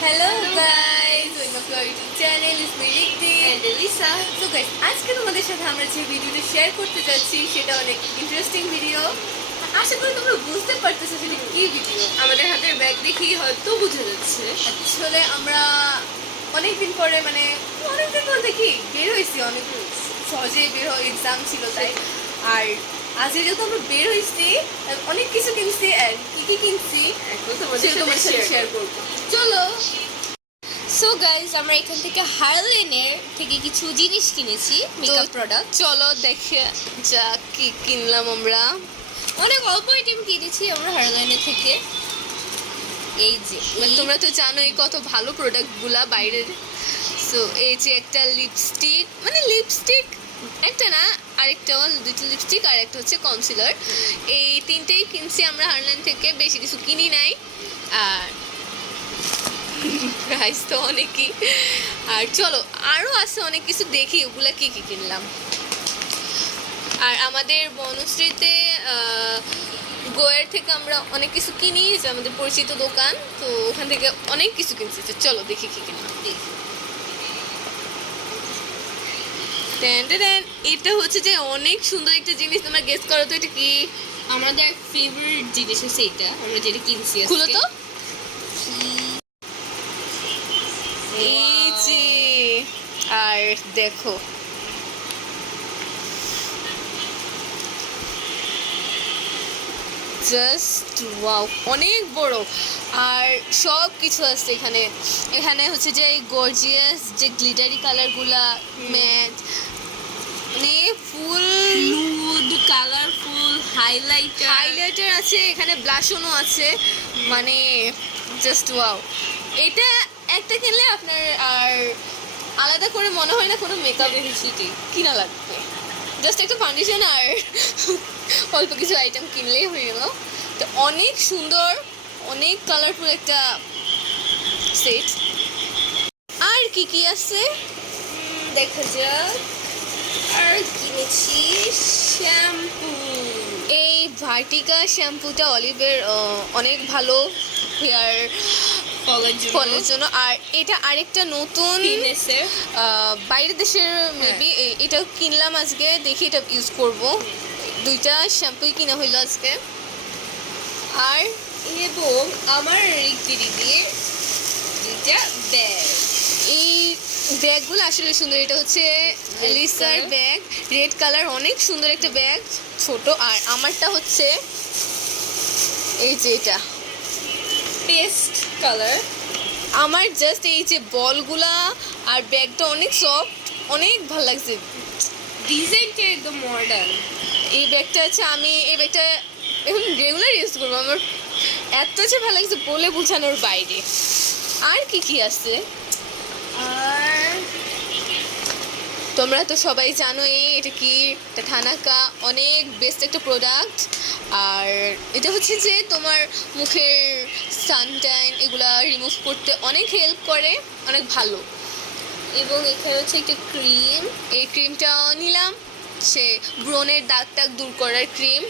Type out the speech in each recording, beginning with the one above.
Hello guys, welcome to our YouTube channel. It's me Rikti and Elisa. So guys, আজকে তোমাদের সাথে আমরা যে ভিডিওটা শেয়ার করতে যাচ্ছি সেটা অনেক ইন্টারেস্টিং ভিডিও। আশা করি তোমরা বুঝতে পারতেছো সেটা কি ভিডিও। আমাদের হাতের ব্যাগ দেখেই হয়তো বোঝা যাচ্ছে। আসলে আমরা অনেকদিন পরে অনেকদিন বলতে কি বের হয়েছি, অনেক সহজে বের হয়ে এক্সাম ছিল তাই। আর আজকে যেহেতু আমরা বের হয়েছি অনেক কিছু কিনছি, আর কি কিনছি এখন তোমাদের সাথে শেয়ার করবো। চলো। সো গাইস, আমরা এখান থেকে হার্লেনের থেকে কিছু জিনিস কিনেছি, মেকআপ প্রোডাক্ট। চলো দেখে যা কি কিনলাম আমরা। অনেক অল্প আইটেম কিনেছি আমরা হার্লেনের থেকে। এই যে তোমরা তো জানোই কত ভালো প্রোডাক্টগুলা বাইরের। সো এই যে একটা লিপস্টিক একটা না, আরেকটা দুটো লিপস্টিক আর একটা হচ্ছে কনসিলার। এই তিনটেই কিনছি আমরা হার্লেন থেকে, বেশি কিছু কিনি নাই। আর প্রাইস তো অনেকই। আর চলো আরও আছে অনেক কিছু, দেখি ওগুলা কি কি কিনলাম। আর আমাদের বনশ্রীতে গোয়ের থেকে আমরা অনেক কিছু কিনি, যে আমাদের পরিচিত দোকান, তো ওখান থেকে অনেক কিছু কিনছি। তো চলো দেখি কি কিনলাম। এটা হচ্ছে যে অনেক সুন্দর একটা জিনিস, তোমরা গেস করো তো এটা কি? আমাদের ফেভারিট জিনিস হচ্ছে এটা, আমরা যেটা কিনছি। খুলো তো। এই যে, আর দেখো জাস্ট ওয়াও, অনেক বড় আর সব কিছু আছে এখানে। এখানে হচ্ছে যে গর্জিয়াস যে গ্লিটারি কালারগুলা, ম্যাট, মানে ফুল কালারফুল হাইলাইটার আছে, এখানে ব্লাশনও আছে, মানে জাস্ট ওয়াও। এটা একটা কিনলে আপনার আর আলাদা করে মনে হয় না কোনো মেকআপের হিসেবে কিনা লাগবে। জাস্ট একটা ফাউন্ডেশন আর অল্প কিছু আইটেম কিনলেই হয়ে গেল। তো অনেক সুন্দর, অনেক কালারফুল একটা সেট। আর কি কি আছে দেখা যাক। আর কিনেছি শ্যাম্পু। এই ভার্টিকা শ্যাম্পুটা অলিভের অনেক ভালো হেয়ার ফলের জন্য। আর এটা আরেকটা নতুন বাইরের দেশের মেবি, এটাও কিনলাম আজকে, দেখি এটা ইউজ করব। দুইটা শ্যাম্পুই কিনা হইলো আজকে। আর এবং আমার রিক্তি দিদির দুইটা ব্যাগ। এই ব্যাগগুলো আসলে সুন্দর। এটা হচ্ছে লিসার ব্যাগ, রেড কালার, অনেক সুন্দর একটা ব্যাগ, ছোট। আর আমারটা হচ্ছে এই যে এটা পেস্ট কালার। আমার জাস্ট এই যে বলগুলা আর ব্যাগটা অনেক সফট, অনেক ভালো লাগছে। ডিজাইনটা একদম মডার্ন। এই ব্যাগটা আছে, আমি এই ব্যাগটা এখন রেগুলার ইউজ করবো। আমার এত যে ভালো লাগছে বলে বোঝানোর বাইরে। আর কি কি আছে? আর তোমরা তো সবাই জানোই এটা কি, এটা থানাকা, অনেক বেস্ট একটা প্রোডাক্ট। আর এটা হচ্ছে যে তোমার মুখের সানটাইন এগুলা রিমুভ করতে অনেক হেল্প করে, অনেক ভালো। এবং এখানে হচ্ছে একটা ক্রিম। এই ক্রিমটা নিলাম, সে ব্রণের দাগ টাগ দূর করার ক্রিম।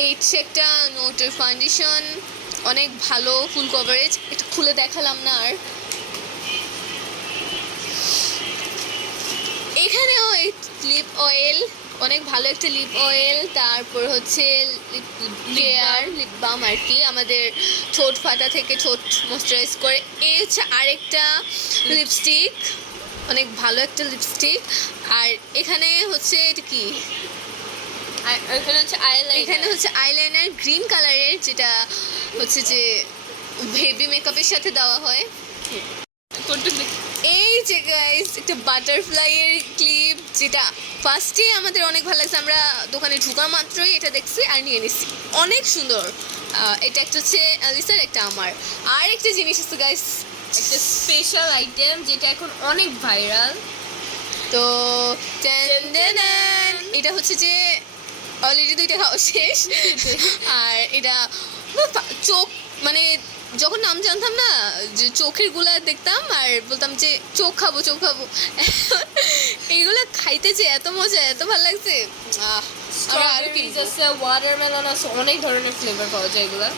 এই হচ্ছে একটা নোটের ফাউন্ডেশন, অনেক ভালো, ফুল কভারেজ। এটা খুলে দেখালাম না। আর এখানেও লিপ অয়েল, অনেক ভালো একটা লিপ অয়েল। তারপর হচ্ছে লিপ বাম আর কি, আমাদের ঠোঁট ফাটা থেকে ঠোঁট ময়শ্চারাইজ করে। এই হচ্ছে আরেকটা লিপস্টিক, অনেক ভালো একটা লিপস্টিক। আর এখানে হচ্ছে এটা কি, এখানে হচ্ছে আইলাইনার গ্রিন কালারের, যেটা হচ্ছে যে বেবি মেকআপের সাথে দেওয়া হয়। এই যে গাইস একটা বাটারফ্লাই এর ক্লিপ, যেটা ফার্স্টে আমাদের অনেক ভালো লাগছে, আমরা দোকানে ঢোকা মাত্রই এটা দেখছি আর নিয়ে নিচ্ছি, অনেক সুন্দর। এটা একটা হচ্ছে লিসার, একটা আমার। আর একটা জিনিস আছে গাইস, একটা স্পেশাল আইটেম যেটা এখন অনেক ভাইরাল। তো এটা হচ্ছে যে অলরেডি দুইটা খাওয়া শেষ। আর এটা চোখ, মানে যখন নাম জানতাম না, যে চোখের গুলা দেখতাম আর বলতাম যে চোখ খাবো চোখ খাবো। এইগুলা খাইতে যে এত মজা, এত ভালো লাগছে। আর কি আছে, ওয়াটারমেলন আছে, অনেক ধরনের ফ্লেভার পাওয়া যায় এগুলা।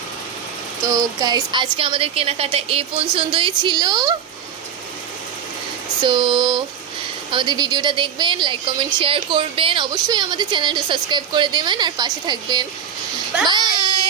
তো গাইস আজকে আমাদের কেনাকাটা এই পর্যন্তই ছিল। সো আমাদের ভিডিওটা দেখবেন, লাইক কমেন্ট শেয়ার করবেন, অবশ্যই আমাদের চ্যানেলটা সাবস্ক্রাইব করে দেবেন আর পাশে থাকবেন। বাই।